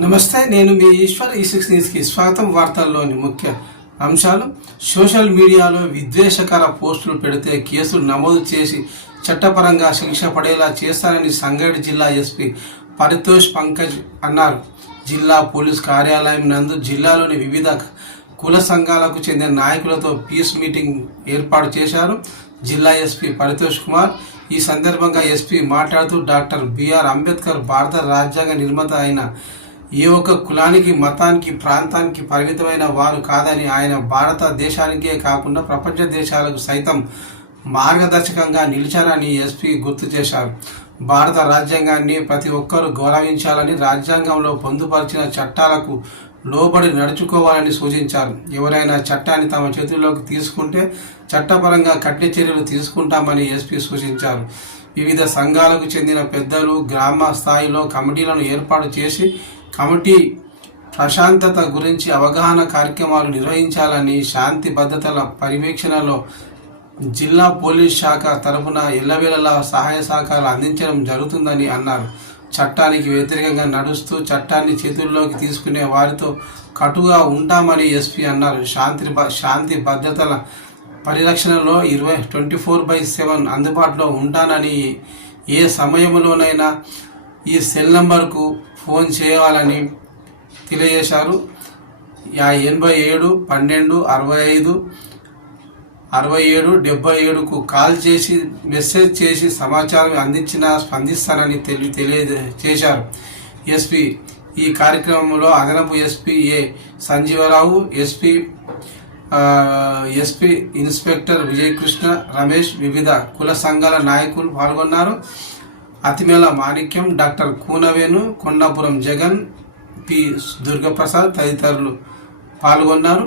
నమస్తే, నేను మీ ఈశ్వర్. ఈ6 న్యూస్కి స్వాగతం. వార్తల్లోని ముఖ్య అంశాలు: సోషల్ మీడియాలో విద్వేషకర పోస్టులు పెడితే కేసులు నమోదు చేసి చట్టపరంగా శిక్ష పడేలా చేస్తారని సంగారెడ్డి జిల్లా ఎస్పీ పరితోష్ పంకజ్ అన్నారు. జిల్లా పోలీస్ కార్యాలయం నందు జిల్లాలోని వివిధ కుల సంఘాలకు చెందిన నాయకులతో పీస్ మీటింగ్ ఏర్పాటు చేశారు జిల్లా ఎస్పీ పరితోష్ కుమార్. ఈ సందర్భంగా ఎస్పీ మాట్లాడుతూ డాక్టర్ బిఆర్ అంబేద్కర్ భారత రాజ్యాంగ నిర్మాత అయిన ఏ ఒక్క కులానికి, మతానికి, ప్రాంతానికి పరిమితమైన వారు కాదని, ఆయన భారతదేశానికే కాకుండా ప్రపంచ దేశాలకు సైతం మార్గదర్శకంగా నిలిచారని ఎస్పీ గుర్తు చేశారు. భారత రాజ్యాంగాన్ని ప్రతి ఒక్కరూ గౌరవించాలని, రాజ్యాంగంలో పొందుపరిచిన చట్టాలకు లోబడి నడుచుకోవాలని సూచించారు. ఎవరైనా చట్టాన్ని తమ చేతుల్లోకి తీసుకుంటే చట్టపరంగా కఠిన చర్యలు తీసుకుంటామని ఎస్పీ సూచించారు. వివిధ సంఘాలకు చెందిన పెద్దలు గ్రామ స్థాయిలో కమిటీలను ఏర్పాటు చేసి కమిటీ ప్రశాంతత గురించి అవగాహన కార్యక్రమాలు నిర్వహించాలని, శాంతి భద్రతల పర్యవేక్షణలో జిల్లా పోలీస్ శాఖ తరఫున ఎల్లవేళలా సహాయ సహకారాలు అందించడం జరుగుతుందని అన్నారు. చట్టానికి వ్యతిరేకంగా నడుస్తూ చట్టాన్ని చేతుల్లోకి తీసుకునే వారితో కటుగా ఉంటామని ఎస్పీ అన్నారు. శాంతి భద్రతల పరిరక్షణలో 24/7 అందుబాటులో ఉంటానని, ఏ సమయంలోనైనా ఈ సెల్ నంబర్కు ఫోన్ చేయాలని తెలియజేశారు. 87 12 65 67 77కు కాల్ చేసి మెసేజ్ చేసి సమాచారం అందించినా స్పందిస్తానని తెలియజేశారు ఎస్పీ. ఈ కార్యక్రమంలో అదనపు ఎస్పీ ఏ సంజీవరావు, ఎస్పీ ఇన్స్పెక్టర్ విజయకృష్ణ, రమేష్, వివిధ కుల సంఘాల నాయకులు పాల్గొన్నారు. అతిమేల మాణిక్యం, డాక్టర్ కూనవేణు, కొండాపురం జగన్, పి దుర్గప్రసాద్ తదితరులు పాల్గొన్నారు.